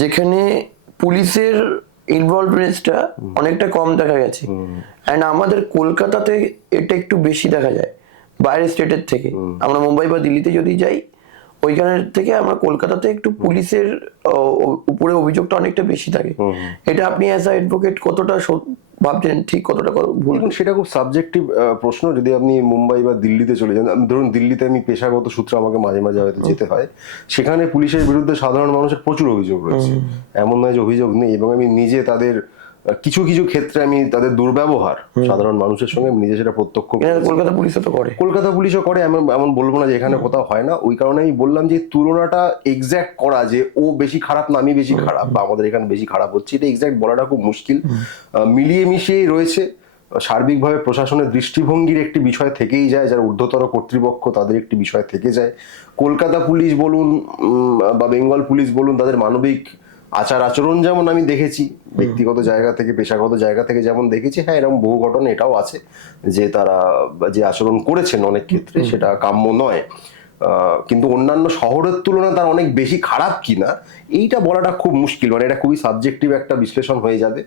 যেখানে পুলিশের ইনভলভমেন্টটা অনেকটা কম দেখা গেছে, অ্যান্ড আমাদের কলকাতাতে এটা একটু বেশি দেখা যায় বাইরের স্টেটের থেকে। আমরা মুম্বাই বা দিল্লিতে যদি যাই, ওইখানের থেকে আমরা কলকাতাতে একটু পুলিশের উপরে অভিযোগটা অনেকটা বেশি থাকে। এটা আপনি অ্যাজ আ অ্যাডভোকেট কতটা ভাবছেন ঠিক, কতটা ভুল? এবং সেটা খুব সাবজেক্টিভ প্রশ্ন। যদি আপনি মুম্বাই বা দিল্লিতে চলে যান, ধরুন দিল্লিতে আমি পেশাগত সূত্রে আমাকে মাঝে মাঝে হয়তো যেতে হয়, সেখানে পুলিশের বিরুদ্ধে সাধারণ মানুষের প্রচুর অভিযোগ রয়েছে, এমন নয় যে অভিযোগ নেই। এবং আমি নিজে তাদের কিছু কিছু ক্ষেত্রে আমি তাদের দুর্ব্যবহার সাধারণ মানুষের সঙ্গে আমি নিজে সেটা প্রত্যক্ষ করেছি। কলকাতা পুলিশও তো করে। কলকাতা পুলিশও করে, এমন এমন বলবো না যে এখানে কোথাও হয় না। ওই কারণে আমি বললাম যে তুলনাটা এক্স্যাক্ট করা, যে ও বেশি খারাপ না আমি বেশি খারাপ, বা আমাদের এখানে বেশি খারাপ হচ্ছে, এটা এক্স্যাক্ট বলাটা খুব মুশকিল। মিলিয়ে মিশিয়েই রয়েছে। সার্বিকভাবে প্রশাসনের দৃষ্টিভঙ্গির একটি বিষয় থেকেই যায়, যারা ঊর্ধ্বতর কর্তৃপক্ষ তাদের একটি বিষয় থেকে যায়। কলকাতা পুলিশ বলুন বা বেঙ্গল পুলিশ বলুন, তাদের মানবিক আচার আচরণ যেমন আমি দেখেছি ব্যক্তিগত জায়গা থেকে, পেশাগত জায়গা থেকে যেমন দেখেছি, হ্যাঁ এরকম বহু ঘটনা এটাও আছে যে তারা যে আচরণ করেছেন অনেক ক্ষেত্রে সেটা কাম্য নয়। কিন্তু অন্যান্য শহরের তুলনায় তার অনেক বেশি খারাপ কিনা এইটা বলাটা খুব মুশকিল, মানে এটা খুবই সাবজেক্টিভ একটা বিশ্লেষণ হয়ে যাবে।